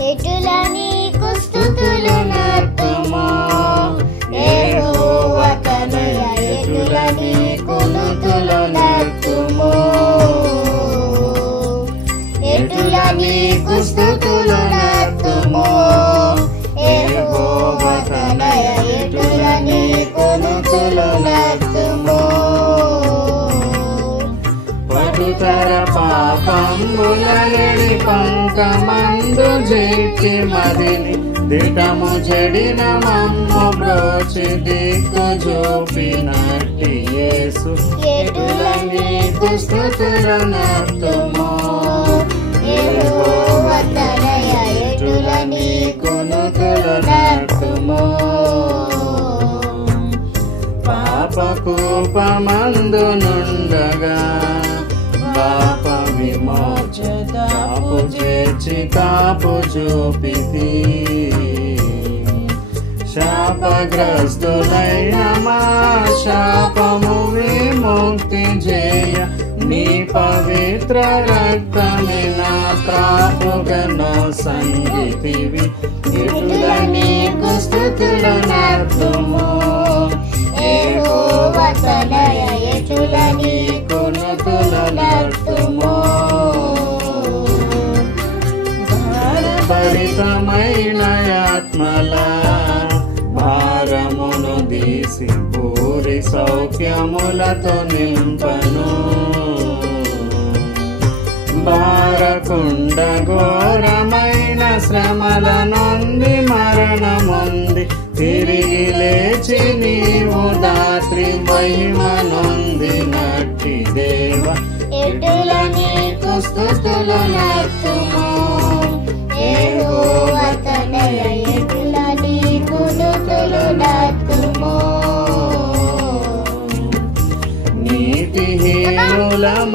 ఎటుల నీకు స్తుతులు నర్తుము యెహోవా తనయ ఎటుల నీకు స్తుతులు నర్తుము ఎటుల నీకు స్తుతులు నర్తుము యెహోవా తనయ ఎటుల నీకు స్తుతులు నర్తుము పటుతర పాపములనెడి పంకమందు జీర్చి మదిని దిటము చెడిన మమ్ము బ్రోచి దిక్కు చూపినట్టి యేసు ఎటుల నీకు స్తుతులు నర్తుము యెహోవా తనయ ఎటుల నీకు స్తుతులు నర్తుము పాపకూపమందు నుండగా పాప విమోచ తాపు చేర్చి తాపు చూపితి శాపగ్రస్తులైన మా శాపము విముక్తి చేయ నీ పవిత్ర రక్తమే నా ప్రాపుగను సంగీతివి ఎటుల నీకు స్తుతులు నర్తుము యెహోవా తనయ ఎటుల నీకు స్తుతులు నర్తుము భారభరితమైన ఆత్మల భారమును దీసి పూరి సౌఖ్యములతో నింపను భారకుండ ఘోరమైన శ్రమల నుండి మరణముంది తిరిగి లేచి నీవు దాత్రి మహిమ నొందినట్టి దేవ ఎటుల నీకు స్తుతులు నర్తుము యెహోవా తనయ ఎటుల నీకు స్తుతులు నర్తుము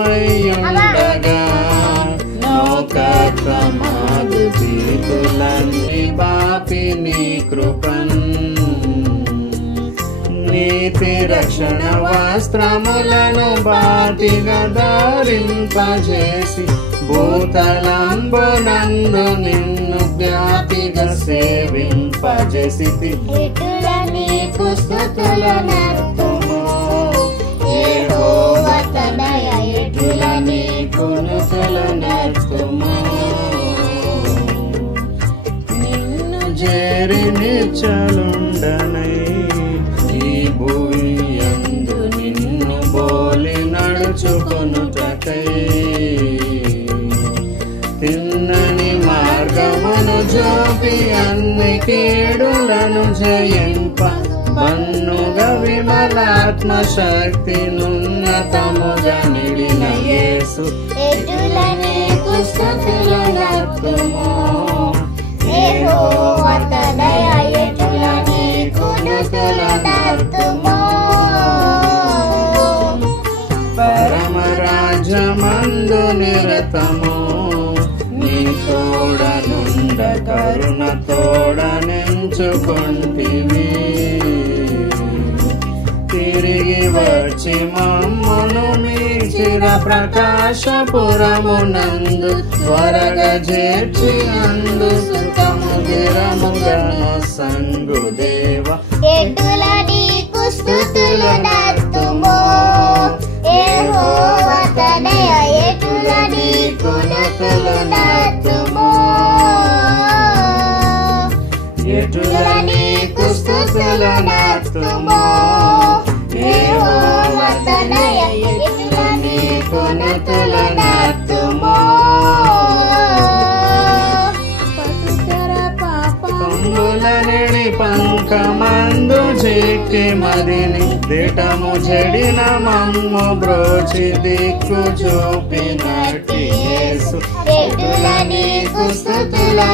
నీతిహీనులమయ్యుండగా నౌకర్తమాదు జీతులన్నీ బాపి నీ కృపన్ నీతి రక్షణ వస్త్రములను బాటిగా ధరింపజేసి భూతలంబునందు నిన్ను జ్ఞాతిగా సేవింపజేసి ఎటుల నీకు స్తుతులు నర్తుము యెహోవా తనయ ఎటుల నీకు స్తుతులు నర్తుము నిన్ను చేరి నిచ్చలుండనై ఈ భూమి యందు నిన్ను బోలి నడుచుకొనుటకై తిన్నని మార్గమును జోపి అన్ని కీడులను జయింప బన్నుగా విమలాత్మ శక్తి నున్నతముగా నిడిన యేసు ఎటుల నీకు స్తుతులు నర్తుము యెహోవా తనయ ఎటుల నీకు స్తుతులు నర్తుము పరమరాజ్యమందు నిరతము నీ తోడనుండ కరుణ తోడనెంచుకొంటివి తిరిగి వచ్చి మమ్మును మీ చిర ప్రకాశపురమునందు త్వరగా చేర్చి అందు సుఖముదిరముగను సంగుదేవ ఎటుల నీకు స్తుతులు నర్తుము యెహోవా తనయ ఎటుల నీకు స్తుతులు నర్తుము ఎటుల నీకు స్తుతులు నర్తుము యెహోవా తనయ ఎటుల నీకు స్తుతులు నర్తుము పాపములనెడి పంకమందు జీర్చి మదిని దిటము చెడిన మమ్ము బ్రోచి దిక్కు చూపినట్టి యేసు ఎటుల నీకు స్తుతులు